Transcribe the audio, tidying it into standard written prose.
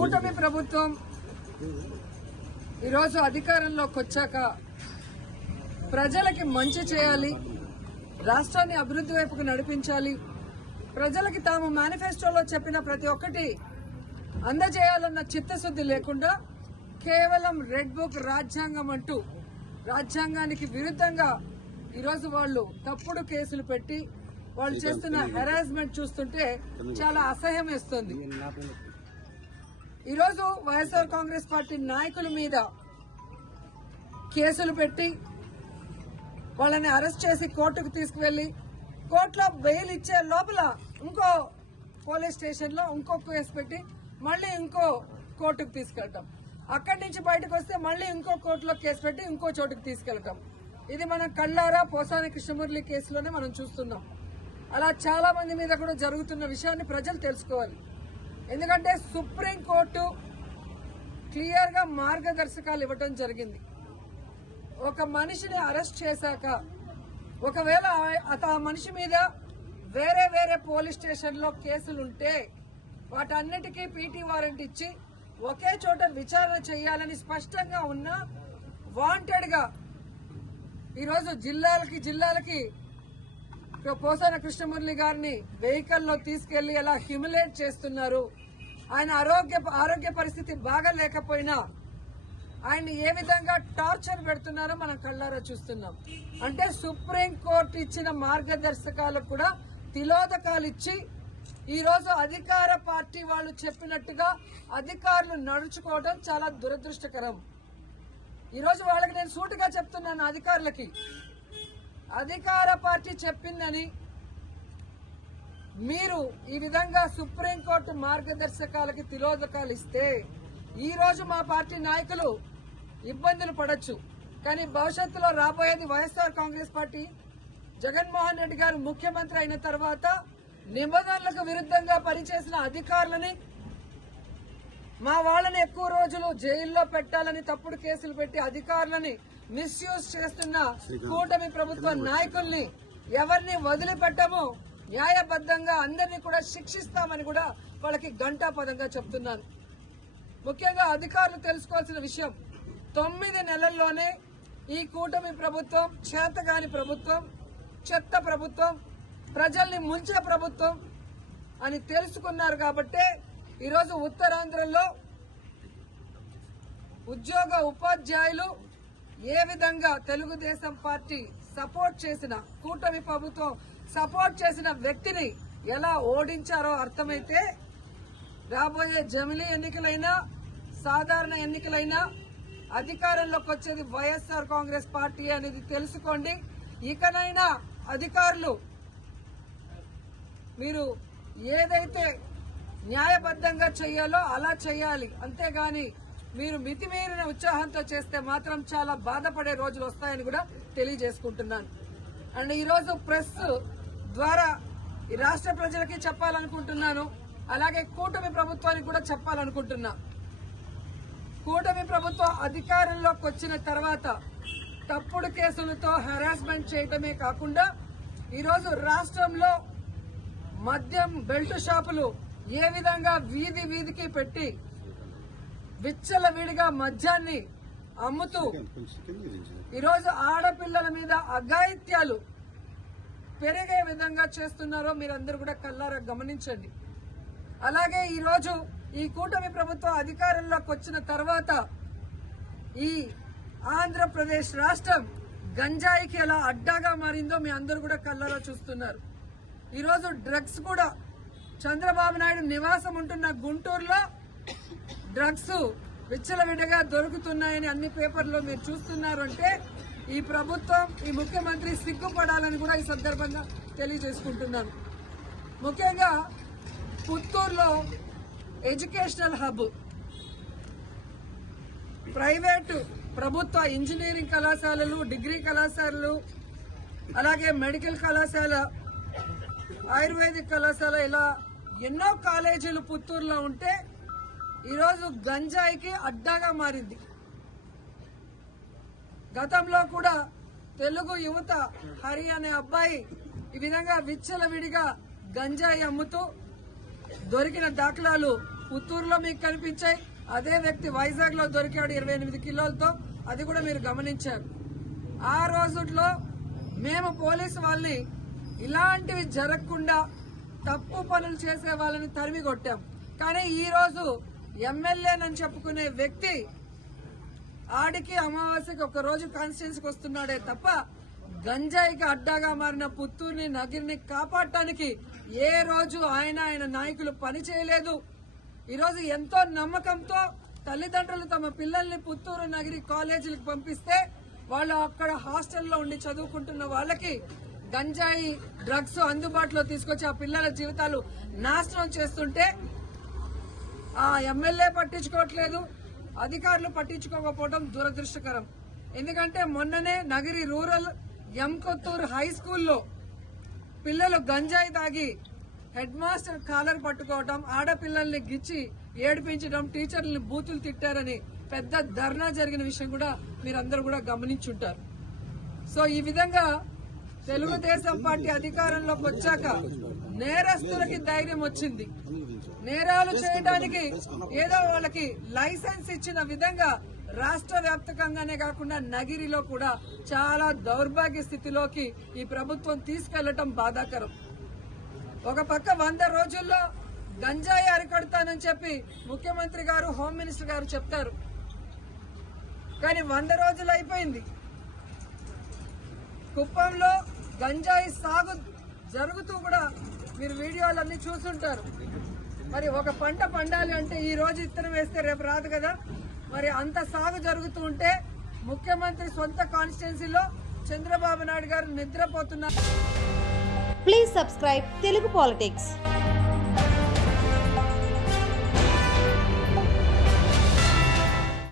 కూటమి ప్రభుత్వం ఈరోజు అధికారంలోకి వచ్చాక ప్రజలకి మంచి చేయాలి, రాష్ట్రాన్ని అభివృద్ధి వైపుకు నడిపించాలి, ప్రజలకి తాము మేనిఫెస్టోలో చెప్పిన ప్రతి ఒక్కటి అందజేయాలన్న చిత్తశుద్ధి లేకుండా కేవలం రెడ్ బుక్ రాజ్యాంగం అంటూ రాజ్యాంగానికి విరుద్ధంగా ఈరోజు వాళ్ళు తప్పుడు కేసులు పెట్టి వాళ్ళు చేస్తున్న హెరాస్మెంట్ చూస్తుంటే చాలా అసహ్యం వేస్తుంది. ఈరోజు వైఎస్ఆర్ కాంగ్రెస్ పార్టీ నాయకుల మీద కేసులు పెట్టి వాళ్ళని అరెస్ట్ చేసి కోర్టుకు తీసుకువెళ్లి కోర్టులో బెయిల్ ఇచ్చే లోపల ఇంకో పోలీస్ స్టేషన్ లో ఇంకో కేసు పెట్టి మళ్లీ ఇంకో కోర్టుకు తీసుకెళ్తాం, అక్కడి నుంచి బయటకు వస్తే మళ్లీ ఇంకో కోర్టులో కేసు పెట్టి ఇంకో చోటుకు తీసుకెళ్తాం. ఇది మనం కళ్ళారా పోసాని కృష్ణమురళి కేసులోనే మనం చూస్తున్నాం. అలా చాలా మంది మీద కూడా జరుగుతున్న విషయాన్ని ప్రజలు తెలుసుకోవాలి. ఎందుకంటే సుప్రీంకోర్టు క్లియర్ గా మార్గదర్శకాలు ఇవ్వడం జరిగింది. ఒక మనిషిని అరెస్ట్ చేశాక ఒకవేళ ఆ మనిషి మీద వేరే వేరే పోలీస్ స్టేషన్ లో కేసులుంటే వాటన్నిటికీ పీటీ వారెంట్ ఇచ్చి ఒకే చోట విచారణ చేయాలని స్పష్టంగా ఉన్న వాంటెడ్ గా ఈరోజు జిల్లాలకి పోసాన కృష్ణమురళి గారిని వెహికల్లో తీసుకెళ్లి ఎలా హ్యూమిలేట్ చేస్తున్నారు, ఆయన ఆరోగ్య పరిస్థితి బాగా లేకపోయినా ఆయన ఏ విధంగా టార్చర్ పెడుతున్నారో మనం కళ్ళారా చూస్తున్నాం. అంటే సుప్రీంకోర్టు ఇచ్చిన మార్గదర్శకాలకు కూడా తిలోదకాలు ఇచ్చి ఈరోజు అధికార పార్టీ వాళ్ళు చెప్పినట్టుగా అధికారులు నడుచుకోవడం చాలా దురదృష్టకరం. ఈరోజు వాళ్ళకి నేను సూటిగా చెప్తున్నాను, అధికారులకి అధికార పార్టీ చెప్పిందని మీరు ఈ విధంగా సుప్రీంకోర్టు మార్గదర్శకాలకి తిలోదకాలు ఇస్తే ఈ రోజు మా పార్టీ నాయకులు ఇబ్బందులు పడొచ్చు, కానీ భవిష్యత్తులో రాబోయేది వైఎస్ఆర్ కాంగ్రెస్ పార్టీ. జగన్మోహన్ రెడ్డి గారు ముఖ్యమంత్రి అయిన తర్వాత నిబంధనలకు విరుద్ధంగా పనిచేసిన అధికారులని మా వాళ్ళని ఎక్కువ రోజులు జైల్లో పెట్టాలని తప్పుడు కేసులు పెట్టి అధికారులని మిస్యూజ్ చేస్తున్న కూటమి ప్రభుత్వ నాయకుల్ని ఎవరిని వదిలిపెట్టము, న్యాయబద్దంగా అందరినీ కూడా శిక్షిస్తామని కూడా వాళ్ళకి ఘంటాపదంగా చెప్తున్నాను. ముఖ్యంగా అధికారులు తెలుసుకోవాల్సిన విషయం, 9 నెలల్లోనే ఈ కూటమి ప్రభుత్వం చేతగాని ప్రభుత్వం, చెత్త ప్రభుత్వం, ప్రజల్ని ముంచే ప్రభుత్వం అని తెలుసుకున్నారు కాబట్టే ఈరోజు ఉత్తరాంధ్రలో ఉపాధ్యాయులు ఏ విధంగా తెలుగుదేశం పార్టీ సపోర్ట్ చేసిన కూటమి ప్రభుత్వం సపోర్ట్ చేసిన వ్యక్తిని ఎలా ఓడించారో అర్థమైతే రాబోయే జమిలీ ఎన్నికలైనా సాధారణ ఎన్నికలైనా అధికారంలోకి వచ్చేది వైఎస్ఆర్ కాంగ్రెస్ పార్టీ అనేది తెలుసుకోండి. ఇకనైనా అధికారులు మీరు ఏదైతే న్యాయబద్దంగా చేయాలో అలా చేయాలి, అంతేగాని మీరు మితిమీరిన ఉత్సాహంతో చేస్తే మాత్రం చాలా బాధపడే రోజులు వస్తాయని కూడా తెలియజేసుకుంటున్నాను. అండ్ ఈరోజు ప్రెస్ ద్వారా ఈ రాష్ట్ర ప్రజలకి చెప్పాలనుకుంటున్నాను, అలాగే కూటమి ప్రభుత్వానికి కూడా చెప్పాలనుకుంటున్నా. కూటమి ప్రభుత్వం అధికారంలోకి వచ్చిన తర్వాత తప్పుడు కేసులతో హెరాస్మెంట్ చేయటమే కాకుండా ఈరోజు రాష్ట్రంలో మద్యం బెల్ట్ షాపులు ఏ విధంగా వీధికి పెట్టి విచ్చలవిడిగా మద్యాన్ని అమ్ముతూ ఈరోజు ఆడపిల్లల మీద అఘాయిత్యాలు పెరిగే విధంగా చేస్తున్నారో మీరందరూ కూడా కళ్ళారా గమనించండి. అలాగే ఈరోజు ఈ కూటమి ప్రభుత్వం అధికారంలోకి వచ్చిన తర్వాత ఈ ఆంధ్రప్రదేశ్ రాష్ట్రం గంజాయికి ఎలా అడ్డాగా మారిందో మీ అందరూ కూడా కళ్ళారా చూస్తున్నారు. ఈరోజు డ్రగ్స్ కూడా చంద్రబాబు నాయుడు నివాసం ఉంటున్న గుంటూరులో డ్రగ్స్ విచ్చలవిడిగా దొరుకుతున్నాయని అన్ని పేపర్లో మీరు చూస్తున్నారు. అంటే ఈ ప్రభుత్వం, ఈ ముఖ్యమంత్రి సిగ్గుపడాలని కూడా ఈ సందర్భంగా తెలియజేసుకుంటున్నాను. ముఖ్యంగా పుత్తూరులో ఎడ్యుకేషనల్ హబ్, ప్రైవేటు ప్రభుత్వ ఇంజనీరింగ్ కళాశాలలు, డిగ్రీ కళాశాలలు, అలాగే మెడికల్ కళాశాల, ఆయుర్వేదిక్ కళాశాల, ఇలా ఎన్నో కాలేజీలు పుత్తూరులో ఉంటే ఈరోజు గంజాయికి అడ్డాగా మారింది. గతంలో కూడా తెలుగు యువత హరి అనే అబ్బాయి ఈ విధంగా విచ్చలవిడిగా గంజాయి అమ్ముతూ దొరికిన దాఖలాలు పుత్తూరులో మీకు కనిపించాయి. అదే వ్యక్తి వైజాగ్ లో దొరికాడు 28 కిలోలతో, అది కూడా మీరు గమనించారు. ఆ రోజుల్లో మేము పోలీసు వాళ్ళని ఇలాంటివి జరగకుండా తప్పు పనులు చేసే వాళ్ళని తరిమి కొట్టాం. కానీ ఈ రోజు ఎమ్మెల్యేనని చెప్పుకునే వ్యక్తి ఆడికి అమావాస్యకి ఒక రోజు కాన్స్టిట్యున్సీకి వస్తున్నాడే తప్ప గంజాయికి అడ్డాగా మారిన పుత్తూరుని నగిరిని కాపాడటానికి ఏ రోజు ఆయన నాయకులు పని చేయలేదు. ఈరోజు ఎంతో నమ్మకంతో తల్లిదండ్రులు తమ పిల్లల్ని పుత్తూరు నగిరి కాలేజీలకు పంపిస్తే వాళ్ళు అక్కడ హాస్టల్లో ఉండి చదువుకుంటున్న వాళ్ళకి గంజాయి డ్రగ్స్ అందుబాటులో తీసుకొచ్చి ఆ పిల్లల జీవితాలు నాశనం చేస్తుంటే ఆ ఎమ్మెల్యే పట్టించుకోవట్లేదు, అధికారులు పట్టించుకోకపోవడం దురదృష్టకరం. ఎందుకంటే మొన్ననే నగిరి రూరల్ ఎంకొత్తూరు హై స్కూల్లో పిల్లలు గంజాయి తాగి హెడ్ మాస్టర్ కాలర్ పట్టుకోవడం, ఆడపిల్లల్ని గిచ్చి ఏడిపించడం, టీచర్లని బూతులు తిట్టారని పెద్ద ధర్నా జరిగిన విషయం కూడా మీరందరూ కూడా గమనించుంటారు. సో ఈ విధంగా తెలుగుదేశం పార్టీ అధికారంలోకి వచ్చాక నేరస్తులకి ధైర్యం వచ్చింది. నేరాలు చేయడానికి ఏదో వాళ్ళకి లైసెన్స్ ఇచ్చిన విధంగా రాష్ట్ర వ్యాప్తంగానే కాకుండా నగిరిలో కూడా చాలా దౌర్భాగ్య స్థితిలోకి ఈ ప్రభుత్వం తీసుకెళ్లటం బాధాకరం. ఒక పక్క 100 రోజుల్లో గంజాయి అరికడతానని చెప్పి ముఖ్యమంత్రి గారు, హోమ్ మినిస్టర్ గారు చెప్తారు. కానీ 100 రోజులు అయిపోయింది. కుప్పంలో గంజాయి సాగు జరుగుతూ కూడా మీరు వీడియోలన్నీ చూసుంటారు. మరి ఒక పంట పండాలి అంటే ఈ రోజు ఇత్తనం వేస్తే రేపు రాదు కదా. మరి అంత సాగు జరుగుతూ ఉంటే ముఖ్యమంత్రి సొంత కాన్స్టిట్యున్సీలో చంద్రబాబు నాయుడు గారు నిద్రపోతున్నారు. Please subscribe Telugu politics.